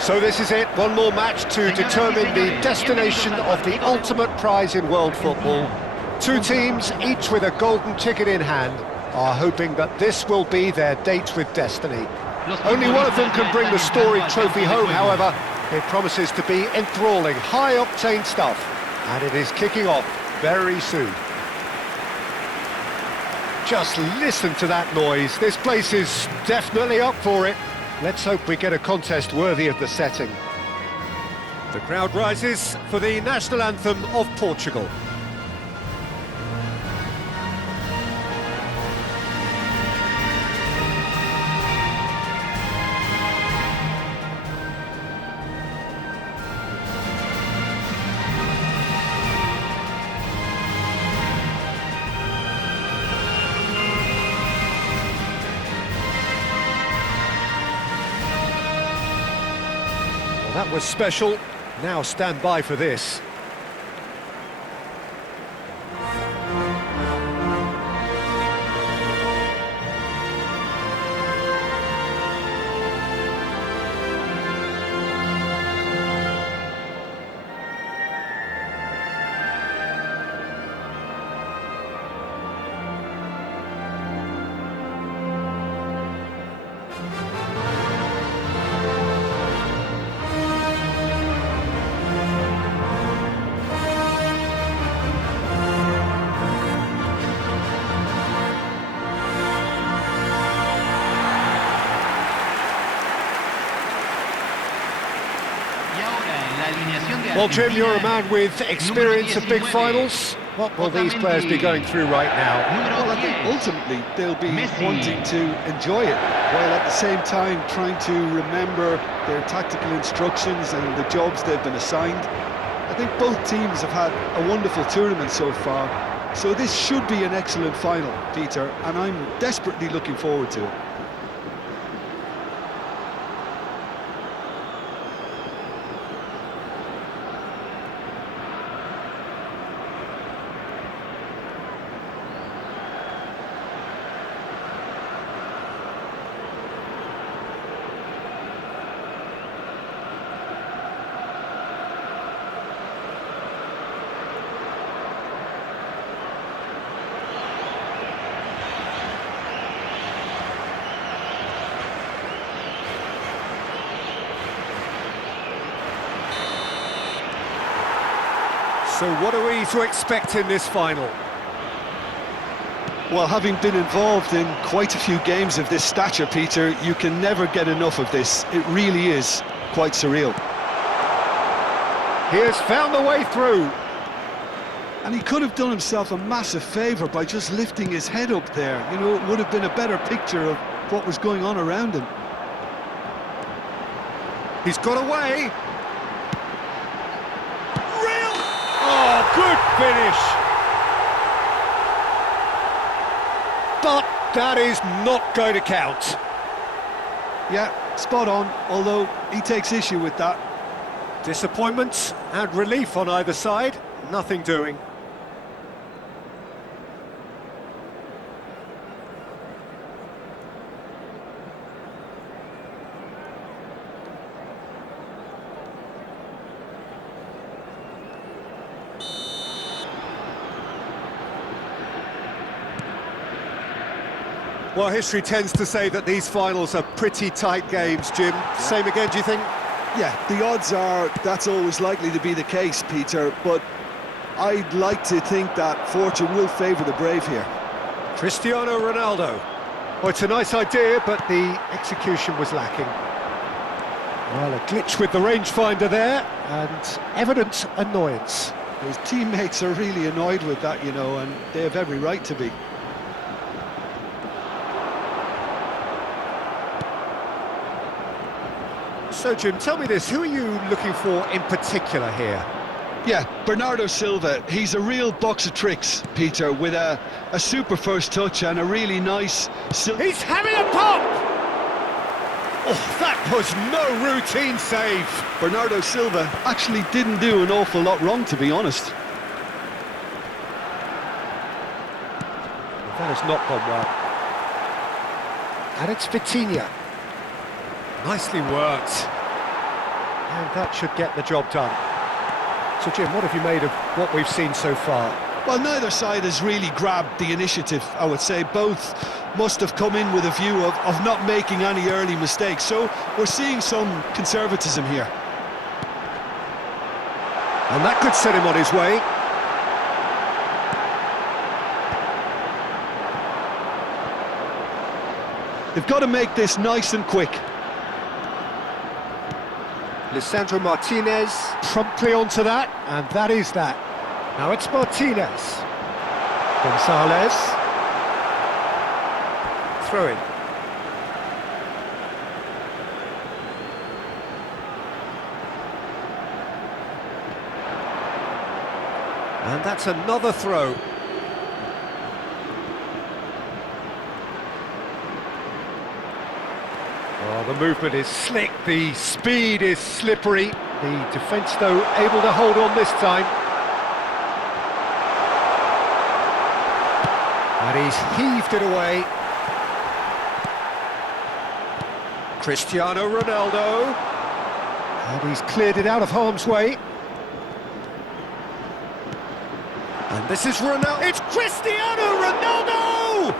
So this is it, one more match to determine the destination of the ultimate prize in world football. Two teams, each with a golden ticket in hand, are hoping that this will be their date with destiny. Only one of them can bring the storied trophy home, however. It promises to be enthralling, high-octane stuff, and it is kicking off very soon. Just listen to that noise. This place is definitely up for it. Let's hope we get a contest worthy of the setting. The crowd rises for the national anthem of Portugal. Well, that was special. Now stand by for this. Well, Jim, you're a man with experience of big finals. What will these players be going through right now? Well, I think ultimately they'll be wanting to enjoy it, while at the same time trying to remember their tactical instructions and the jobs they've been assigned. I think both teams have had a wonderful tournament so far, so this should be an excellent final, Peter, and I'm desperately looking forward to it. So what are we to expect in this final? Well, having been involved in quite a few games of this stature, Peter, you can never get enough of this. It really is quite surreal. He has found the way through. And he could have done himself a massive favour by just lifting his head up there. You know, it would have been a better picture of what was going on around him. He's got away. Oh, good finish! But that is not going to count. Yeah, spot on, although he takes issue with that. Disappointment and relief on either side, nothing doing. Well, history tends to say that these finals are pretty tight games, Jim. Same again, do you think? Yeah, the odds are that's always likely to be the case, Peter, but I'd like to think that fortune will favour the brave here. Cristiano Ronaldo. Well, it's a nice idea, but the execution was lacking. Well, a glitch with the rangefinder there, and evident annoyance. His teammates are really annoyed with that, you know, and they have every right to be. So, Jim, tell me this, who are you looking for in particular here? Yeah, Bernardo Silva. He's a real box of tricks, Peter, with a super first touch and a really nice... He's having a pop! Oh, that was no routine save. Bernardo Silva actually didn't do an awful lot wrong, to be honest. That has not gone well. And it's Vitinha. Nicely worked. And that should get the job done. So Jim, what have you made of what we've seen so far? Well, neither side has really grabbed the initiative, I would say. Both must have come in with a view of not making any early mistakes. So we're seeing some conservatism here. And that could set him on his way. They've got to make this nice and quick. Lisandro Martinez promptly onto that, and that is that. Now it's Martinez. Gonzalez. Throw in. And that's another throw. Oh, the movement is slick, the speed is slippery. The defence, though, able to hold on this time. And he's heaved it away. Cristiano Ronaldo. And he's cleared it out of harm's way. And this is Ronaldo. It's Cristiano Ronaldo!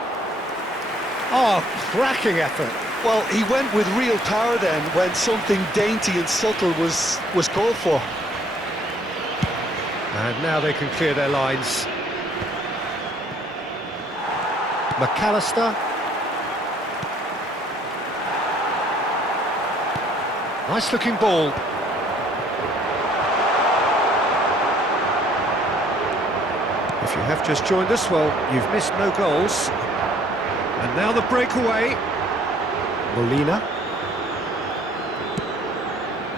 Oh, cracking effort. Well, he went with real power then when something dainty and subtle was called for. And now they can clear their lines. McAllister. Nice looking ball. If you have just joined us, well, you've missed no goals. And now the breakaway. Molina.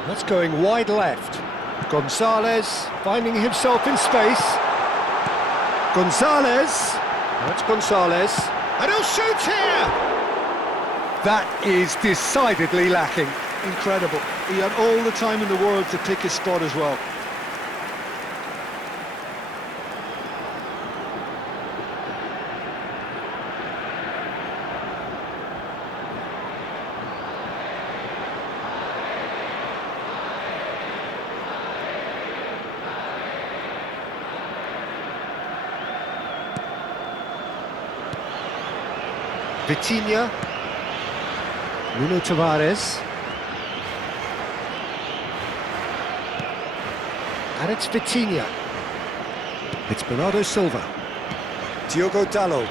That's going wide left. Gonzalez finding himself in space. Gonzalez. That's Gonzalez. And he'll shoot here! That is decidedly lacking. Incredible. He had all the time in the world to pick his spot as well. Vitinha, Nuno Tavares, and it's Vitinha. It's Bernardo Silva, Diogo Dalot,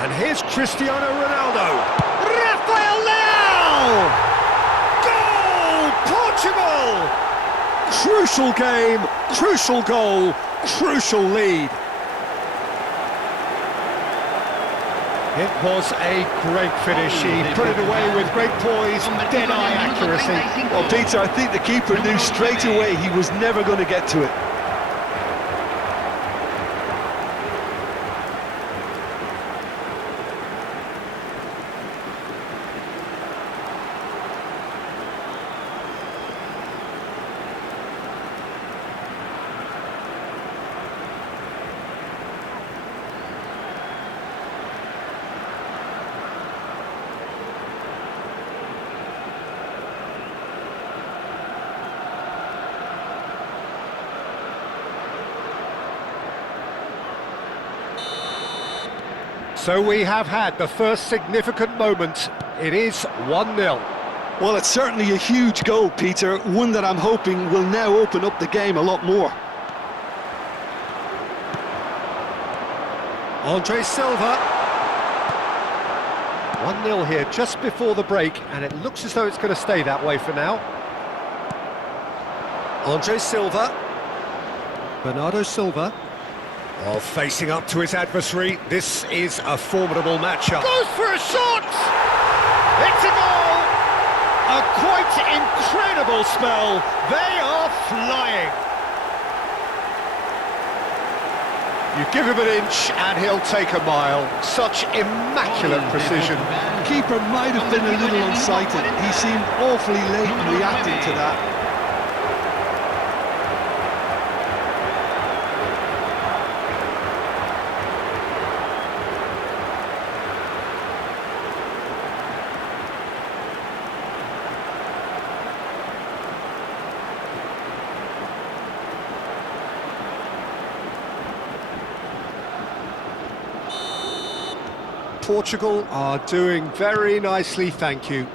and here's Cristiano Ronaldo. Rafael Leao! Goal! Portugal! Crucial game, crucial goal, crucial lead. It was a great finish. He put it away with great poise, dead-eye accuracy. Well, Peter, I think the keeper knew straight away he was never going to get to it. So we have had the first significant moment. It is 1-0. Well, it's certainly a huge goal, Peter, one that I'm hoping will now open up the game a lot more. Andre Silva. 1-0 here just before the break, and it looks as though it's going to stay that way for now. Andre Silva. Bernardo Silva. Oh, facing up to his adversary. This is a formidable matchup. Goes for a shot! It's a goal! A quite incredible spell. They are flying. You give him an inch and he'll take a mile. Such immaculate precision. Keeper might have been a little unsighted. He seemed awfully late in reacting to that. Portugal are doing very nicely, thank you.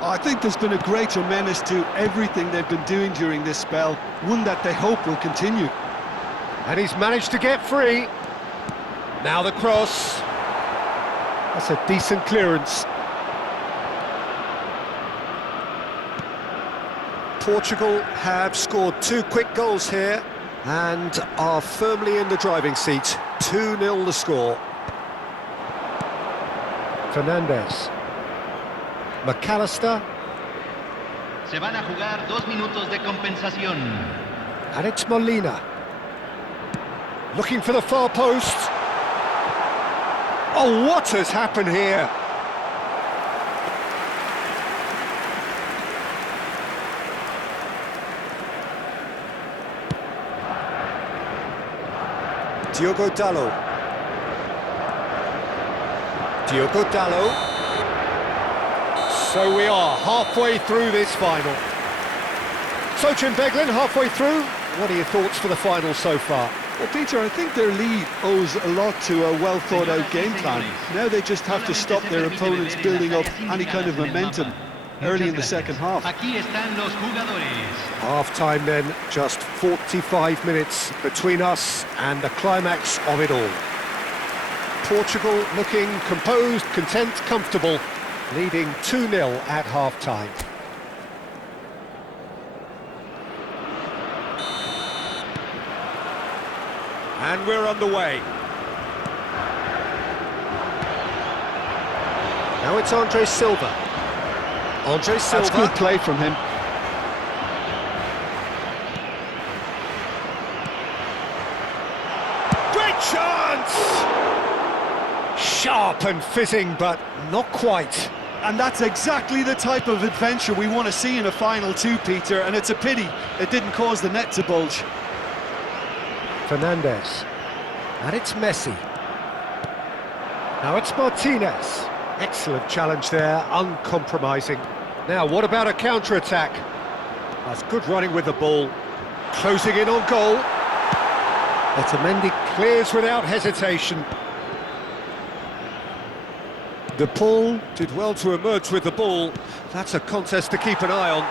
I think there's been a greater menace to everything they've been doing during this spell, one that they hope will continue. And he's managed to get free. Now the cross. That's a decent clearance. Portugal have scored 2 quick goals here and are firmly in the driving seat. 2-0 the score. Fernandes. McAllister. Se van a jugar 2 minutos de compensación. And it's Molina. Looking for the far post. Oh, what has happened here? Diogo Dalot. Diogo Dalot. So we are halfway through this final. Sochin Beglin, halfway through. What are your thoughts for the final so far? Well, Peter, I think their lead owes a lot to a well-thought-out game plan. Now they just have to stop their opponents building up any kind of momentum early in the second half. Half-time then, just 45 minutes between us and the climax of it all. Portugal looking composed, content, comfortable, leading 2-0 at half-time. And we're underway. Now it's Andre Silva. Andre Silva. That's good play from him. Great chance! Sharp and fizzing, but not quite. And that's exactly the type of adventure we want to see in a final too, Peter, and it's a pity it didn't cause the net to bulge. Fernandes. And it's Messi. Now it's Martinez. Excellent challenge there, uncompromising. Now, what about a counter-attack? That's good running with the ball. Closing in on goal. Otamendi clears without hesitation. De Paul did well to emerge with the ball. That's a contest to keep an eye on.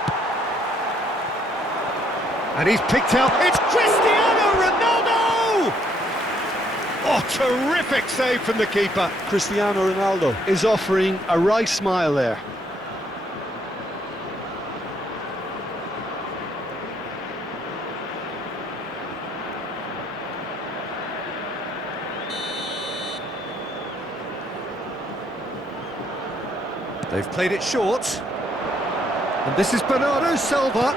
And he's picked out. It's Cristiano Ronaldo! Oh, terrific save from the keeper. Cristiano Ronaldo is offering a wry smile there. They've played it short. And this is Bernardo Silva.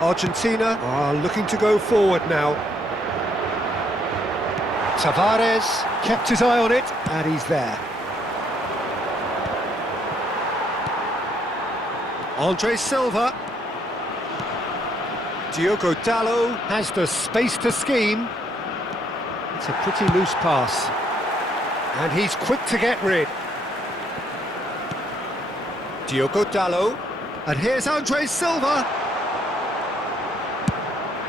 Argentina are looking to go forward now. Tavares kept his eye on it, and he's there. Andre Silva. Diogo Dalot has the space to scheme. It's a pretty loose pass. And he's quick to get rid. Diogo Dalot. And here's Andre Silva.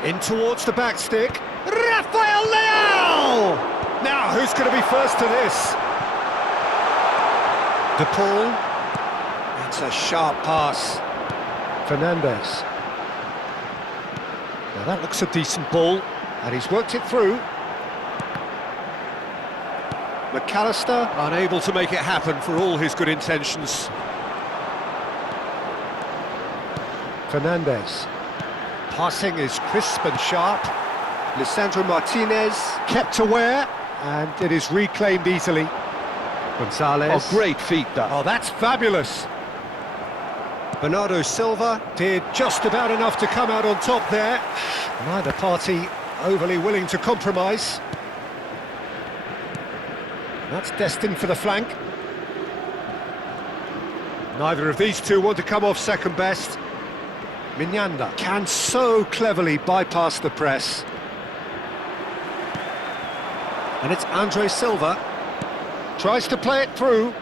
In towards the back stick. Rafael Leao! Now, who's going to be first to this? De Paul. That's a sharp pass. Fernandes. Now that looks a decent ball. And he's worked it through. McAllister unable to make it happen for all his good intentions. Fernandes. Passing is crisp and sharp. Lisandro Martinez kept aware, and it is reclaimed easily. Gonzalez. Oh, great feat, that. Oh, that's fabulous. Bernardo Silva did just about enough to come out on top there. Neither party overly willing to compromise. That's destined for the flank. Neither of these two want to come off second best. Mignanda can so cleverly bypass the press. And it's Andre Silva. Tries to play it through.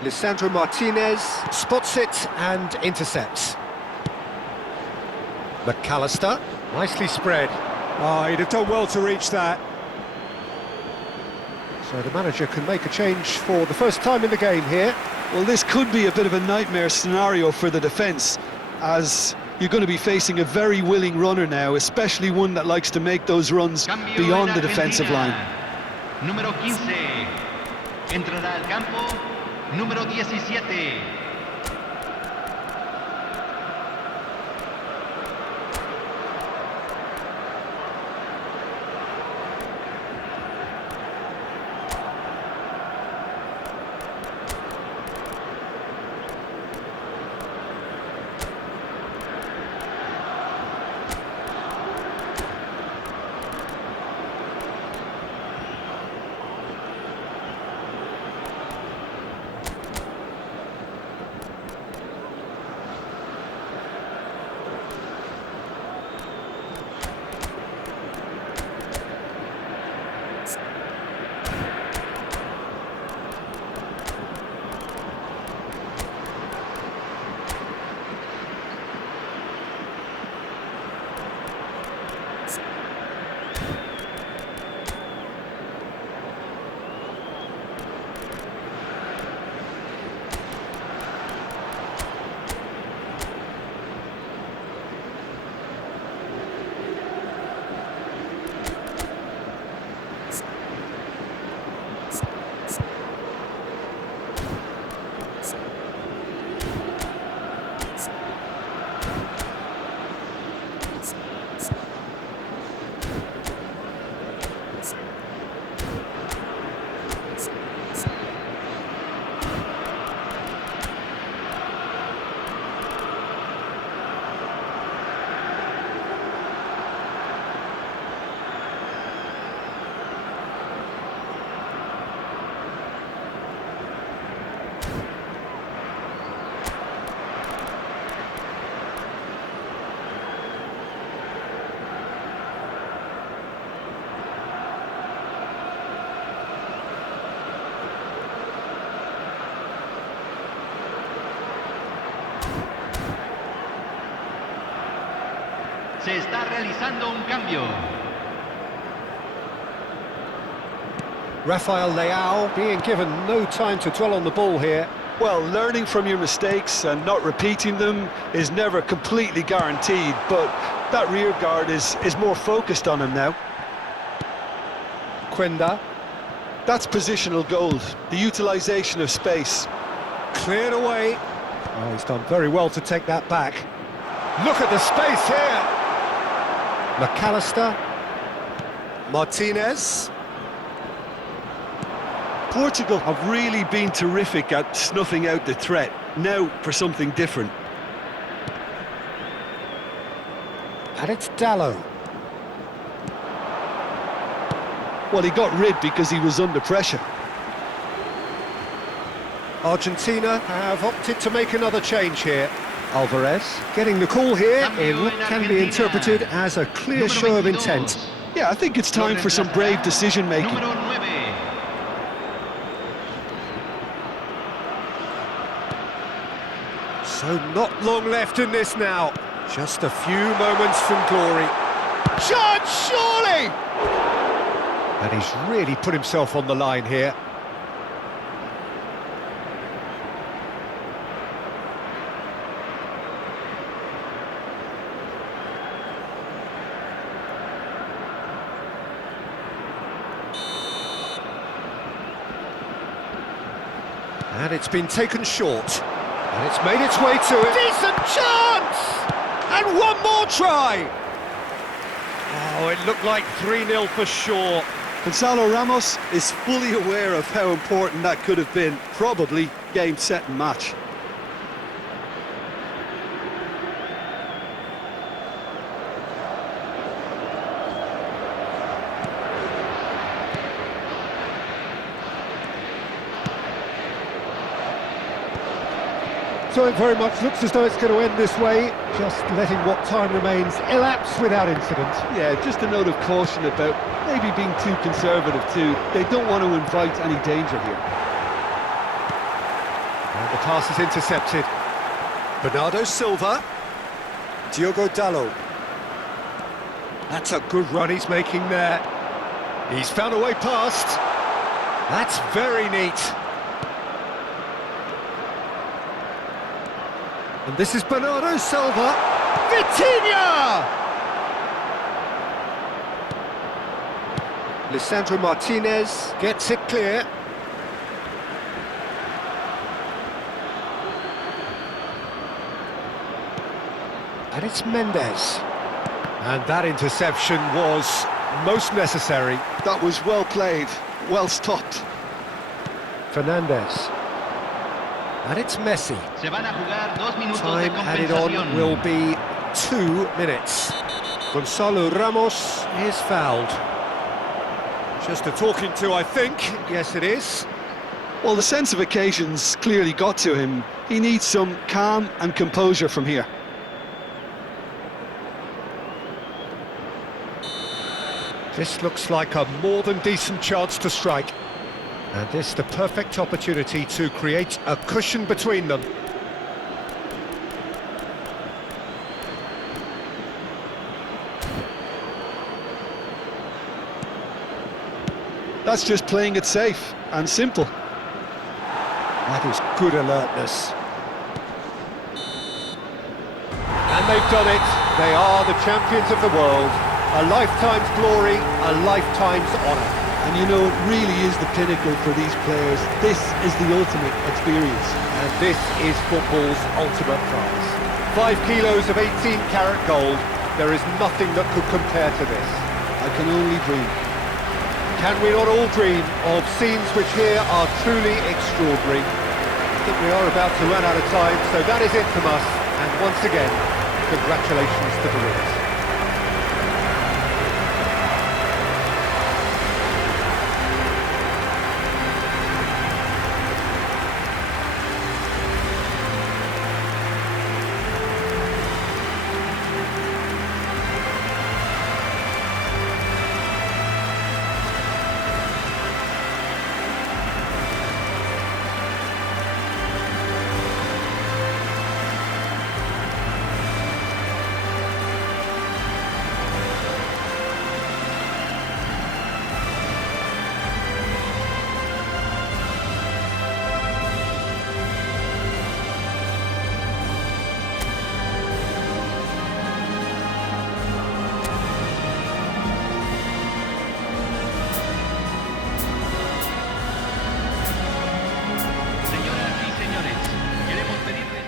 Lisandro Martinez spots it and intercepts. McAllister, nicely spread. Oh, he'd have done well to reach that. So the manager can make a change for the first time in the game here. Well, this could be a bit of a nightmare scenario for the defence, as you're going to be facing a very willing runner now, especially one that likes to make those runs Cambio beyond en the defensive line. Argentina. Número 15. Entrará al campo. Número 17. Se está realizando un cambio. Rafael Leao being given no time to dwell on the ball here. Well, learning from your mistakes and not repeating them is never completely guaranteed, but that rear guard is more focused on him now. Quenda, That's positional gold, the utilisation of space. cleared away. Oh, he's done very well to take that back. Look at the space here. McAllister. Martinez. Portugal have really been terrific at snuffing out the threat. Now for something different. And it's Dalot. Well, he got rid because he was under pressure. Argentina have opted to make another change here. Alvarez getting the call here in what can be interpreted as a clear show of intent. Yeah, I think it's time for some brave decision-making. Número 9. So not long left in this now. Just a few moments from glory. Chance, surely! And he's really put himself on the line here. And it's been taken short. And it's made its way to it. Decent chance! And one more try! Oh, it looked like 3-0 for sure. Gonzalo Ramos is fully aware of how important that could have been. Probably game, set and match. So it very much looks as though it's going to end this way, just letting what time remains elapse without incident. Yeah, just a note of caution about maybe being too conservative too. They don't want to invite any danger here. And the pass is intercepted. Bernardo Silva. Diogo Dalot. That's a good run he's making there. He's found a way past. That's very neat. And this is Bernardo Silva. Vitinha! Lisandro Martinez gets it clear. And it's Mendes. And that interception was most necessary. That was well played, well stopped. Fernandes. And it's Messi. Se van a jugar 2 minutos Time de added on compensación. will be 2 minutes. Gonzalo Ramos is fouled. Just a talking to, I think. Yes, it is. Well, the sense of occasion's clearly got to him. He needs some calm and composure from here. This looks like a more than decent chance to strike. And this the perfect opportunity to create a cushion between them. That's just playing it safe and simple. That is good alertness. And they've done it. They are the champions of the world. A lifetime's glory, a lifetime's honour. And you know, it really is the pinnacle for these players. This is the ultimate experience. And this is football's ultimate prize. 5 kilos of 18-carat gold. There is nothing that could compare to this. I can only dream. Can we not all dream of scenes which here are truly extraordinary? I think we are about to run out of time, so that is it from us. And once again, congratulations to the winners. Señoras y señores, queremos pedirles...